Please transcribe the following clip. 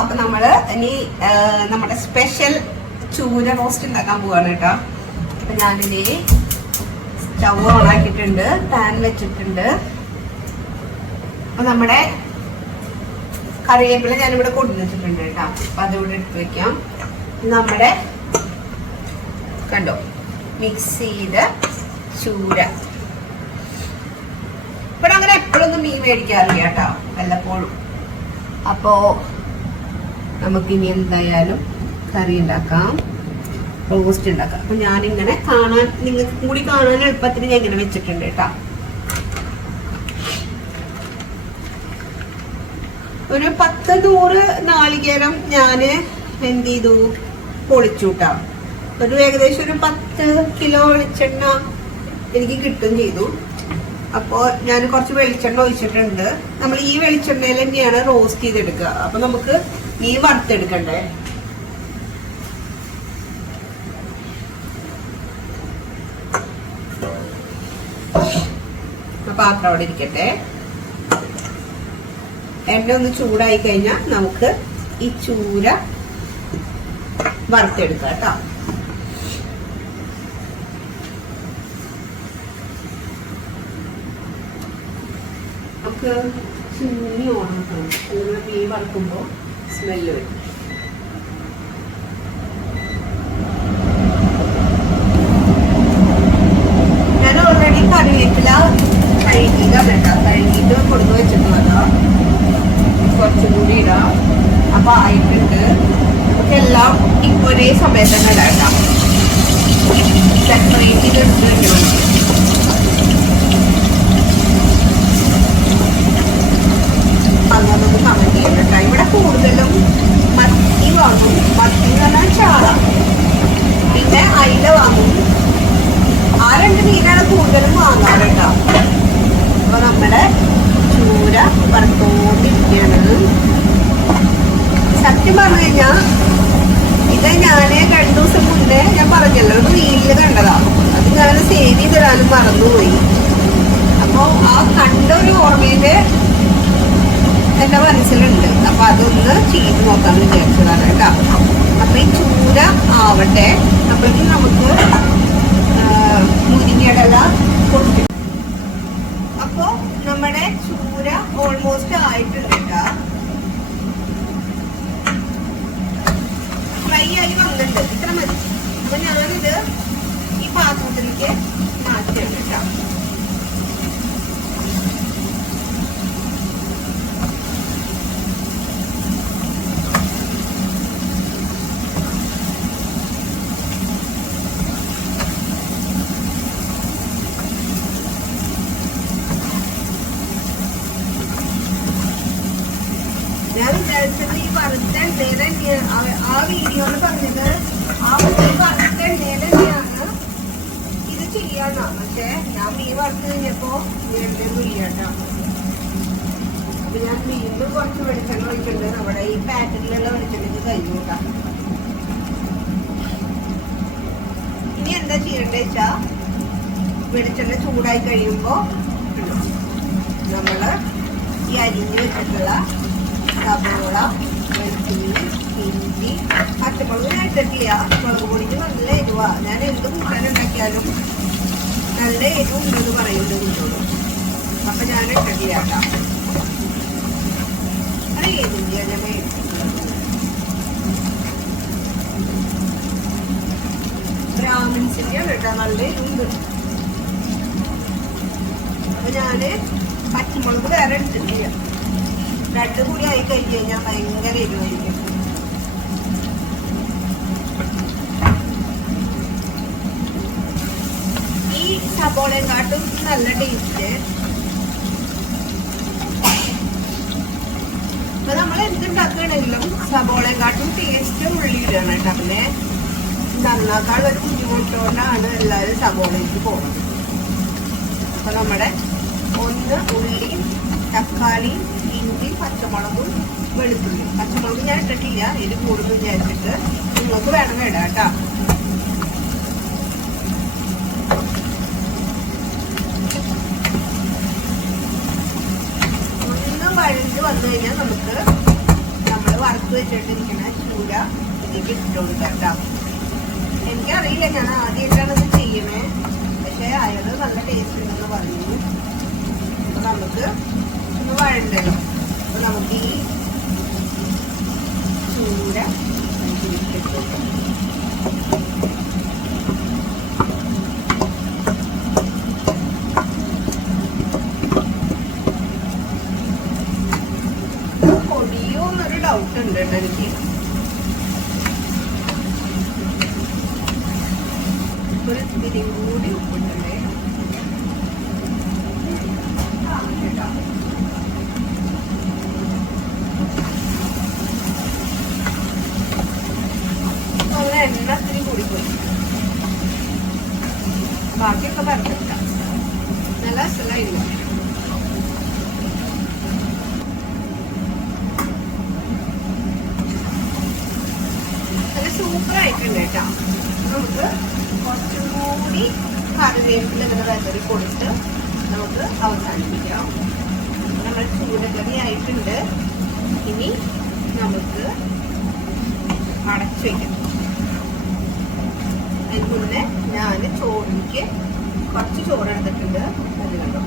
അപ്പൊ നമ്മള് ഇനി നമ്മുടെ സ്പെഷ്യൽ ചൂര റോസ്റ്റ് ഉണ്ടാക്കാൻ പോവാണ് കേട്ടോ. അപ്പൊ ഞാനിനി സ്റ്റൗ ഓൺ ആക്കിയിട്ടുണ്ട്, പാൻ വെച്ചിട്ടുണ്ട്. അപ്പൊ നമ്മുടെ കറിവേപ്പില ഞാനിവിടെ കൊണ്ടുവച്ചിട്ടുണ്ട് കേട്ടോ. അപ്പൊ അതിവിടെ എടുത്ത് വെക്കാം. നമ്മുടെ കണ്ടോ മിക്സ് ചെയ്ത ചൂര. ഇവിടെ അങ്ങനെ എപ്പോഴൊന്നും മീൻ മേടിക്കാറില്ല കേട്ടോ, വല്ലപ്പോഴും. അപ്പോ നമുക്കിനി എന്തായാലും കറി ഉണ്ടാക്കാം, റോസ്റ്റ് ഉണ്ടാക്കാം. അപ്പൊ ഞാനിങ്ങനെ കാണാൻ, നിങ്ങൾക്ക് കൂടി കാണാൻ എളുപ്പത്തിന് ഞാൻ ഇങ്ങനെ വെച്ചിട്ടുണ്ട് കേട്ടോ. ഒരു 10-100 നാളികേരം ഞാന് എന്ത് ചെയ്തു, പൊളിച്ചുട്ടാ. ഒരു ഏകദേശം ഒരു 10 കിലോ വെളിച്ചെണ്ണ എനിക്ക് കിട്ടുകയും ചെയ്തു. അപ്പോൾ ഞാൻ കുറച്ച് വെളിച്ചെണ്ണ ഒഴിച്ചിട്ടുണ്ട്. നമ്മൾ ഈ വെളിച്ചെണ്ണയിൽ തന്നെയാണ് റോസ്റ്റ് ചെയ്തെടുക്കുക. അപ്പൊ നമുക്ക് മീൻ വറുത്തെടുക്കണ്ടേ. പാത്രം അവിടെ ഇരിക്കട്ടെ. എണ്ണ ഒന്ന് ചൂടായി കഴിഞ്ഞാൽ നമുക്ക് ഈ ചൂര വറുത്തെടുക്കാം കേട്ടോ. നമുക്ക് ചൂനി ഓണാക്കണം, അങ്ങനെ മീൻ വറുക്കുമ്പോൾ സ്മെല്ല് വരും. ഞാൻ ഓൾറെഡി കറിവേപ്പില കഴുകിയിട്ടാണ് കേട്ടോ, കഴുകിയിട്ട് കൊടുത്തു വെച്ചിട്ടുള്ളതാ. കുറച്ചും കൂടി ഇടാം. അപ്പൊ ആയിട്ടുണ്ട്. നമുക്കെല്ലാം ഇപ്പൊ ഒരേ സമയത്ത് തന്നെ ഇടാം. സെപ്പറേറ്റ് ചെയ്തെടുത്ത് വെക്കണം. നമുക്ക് കമന്റ് ചെയ്യണ്ട. ഇവിടെ കൂടുതലും മത്തി വാങ്ങും. മത്തി എന്ന് പറഞ്ഞാൽ ചാള, പിന്നെ അയില വാങ്ങും. ആ 2 മീനാണ് കൂടുതലും വാങ്ങാറ് കേട്ടോ. അപ്പൊ നമ്മുടെ ചൂര വറുത്തോണ്ടിരിക്കുകയാണ്. സത്യം പറഞ്ഞു കഴിഞ്ഞാൽ ഇത് ഞാന് 2 ദിവസം മുന്നേ ഞാൻ പറഞ്ഞല്ലോ, ഒരു റീലില് കണ്ടതാ. അത് ഞാൻ സേവ് ചെയ്തിടാനും മറന്നുപോയി. അപ്പൊ ആ കണ്ട ഒരു ഓർമ്മയില് എന്റെ മനസ്സിലുണ്ട്. അപ്പൊ അതൊന്ന് ചെയ്ത് നോക്കാന്ന് വിചാരിച്ചതാണ് കേട്ടോ. അപ്പൊ ഈ ചൂര ആവട്ടെ. അപ്പോഴേക്കും നമുക്ക് മുരിങ്ങയില കൊടുക്കും. അപ്പൊ നമ്മുടെ ചൂര ഓൾമോസ്റ്റ് ആയിട്ടുണ്ട് കേട്ടോ. ഫ്രൈ ആയി വന്നിട്ടുണ്ട്. ഇത്ര മതി. അപ്പൊ ഞാനിത് ഈ പാത്രത്തിലേക്ക് മാറ്റിയാണ് കേട്ടോ. ഞാൻ വിചാരിച്ചത് ഈ വറുത്ത എണ്ണയിൽ ആ വീഡിയോയിൽ പറഞ്ഞത് ആ വറുത്ത എണ്ണയിൽ തന്നെയാണ് ഇത് ചെയ്യാന്നാ. പക്ഷെ ഞാൻ മീൻ വറുത്ത് കഴിഞ്ഞപ്പോ എണ്ണയൊന്നും ഇല്ല കേട്ടോ. അപ്പൊ ഞാൻ വീണ്ടും കുറച്ച് വെളിച്ചെണ്ണ ഒഴിച്ചിട്ടുണ്ട്. നമ്മുടെ ഈ പാക്കറ്റിലുള്ള വെളിച്ചെണ്ണയ്ക്ക് കഴിഞ്ഞു കേട്ടോ. ഇനി എന്താ ചെയ്യണ്ടേ വെച്ചാ, വെളിച്ചെണ്ണ ചൂടായി കഴിയുമ്പോ നമ്മള് ഈ അരിഞ്ഞ് വെച്ചിട്ടുള്ള സബോള, വെളുത്തുള്ളി, ഇഞ്ചി, പച്ചമുളക് ഞാൻ ഇട്ടിട്ടില്ല. മുളക് പൊടിക്ക് നല്ല എരിവാ. ഞാൻ എന്ത് കൂട്ടാൻ ഉണ്ടാക്കിയാലും നല്ല എരിവ് ഉണ്ടെന്ന് പറയുന്നത് കുട്ടോളൂ. അപ്പൊ ഞാൻ ഇട്ടിട്ടില്ല കേട്ടോ. അത് ഏതില്ല ഞാൻ ബ്രാഹ്മിൻസിന്റെ കേട്ടോ, നല്ല എരിവുണ്ട്. അപ്പൊ ഞാന് പച്ചമുളക് വേറെ എടുത്തിട്ടില്ല. 2 കൂടി ആയി കഴിച്ചു കഴിഞ്ഞാൽ ഭയങ്കര എരിവായിരിക്കും. ഈ സബോളയെക്കാട്ടും നല്ല ടേസ്റ്റ്. അപ്പൊ നമ്മൾ എന്തുണ്ടാക്കുകയാണെങ്കിലും സബോളയെക്കാട്ടും ടേസ്റ്റ് ഉള്ളി ഇടണം കേട്ടോ. പിന്നെ നന്നാക്കാൾ ഒരു ബുദ്ധിമുട്ടുകൊണ്ടാണ് എല്ലാവരും സബോളയ്ക്ക് പോകുന്നത്. അപ്പൊ നമ്മുടെ 1 ഉള്ളി, തക്കാളി, ഇഞ്ചി, പച്ചമുളകും വെളുത്തുള്ളി. പച്ചമുളക് ഞാൻ ഇട്ടിട്ടില്ല, ഇത് കൂടുതൽ വിചാരിച്ചിട്ട്. നിങ്ങൾക്ക് വേണമെങ്കിൽ ഇടാം കേട്ടോ. ഒന്ന് വഴഞ്ഞ് വന്നു കഴിഞ്ഞാൽ നമുക്ക് നമ്മൾ വറുത്ത് വെച്ചിട്ടിരിക്കണ ചൂര ഇതിലേക്ക് ഇട്ട് കൊടുക്കാം കേട്ടോ. എനിക്കറിയില്ല, ഞാൻ ആദ്യമായിട്ടാണ് ഇത് ചെയ്യണേ. പക്ഷെ അയാൾ നല്ല ടേസ്റ്റ് ഉണ്ടെന്ന് പറഞ്ഞു. അപ്പൊ നമുക്ക് ഒന്ന് വഴണ്ടല്ലോ. അപ്പൊ നമുക്ക് ഈ ചൂര പൊടിയോന്നൊരു ഡൗട്ട് ഉണ്ട് കേട്ടോ എനിക്ക്. ഒരു ഇത്തിരി കൂടി ഉപ്പിട്ടേ നല്ല എണ്ണ ഇത്തിരി കൂടിപ്പോയി. ബാക്കിയൊക്കെ പെർഫെക്റ്റാ, നല്ല അസലായില്ല. നല്ല സൂപ്പർ ആയിട്ടുണ്ട് കേട്ടോ. നമുക്ക് കുറച്ചും കൂടി കറിവേപ്പില ഇതിന് വെതറി കൊടുത്ത് നമുക്ക് അവസാനിപ്പിക്കാം. നമ്മുടെ ചൂരക്കറി ആയിട്ടുണ്ട്. ഇനി നമുക്ക് അടച്ചു വയ്ക്കാം. അതിന് മുന്നേ ഞാൻ ചോറിലേക്ക് കുറച്ച് ചോറ് എടുത്തിട്ടുണ്ട്. അത് കണ്ടോ,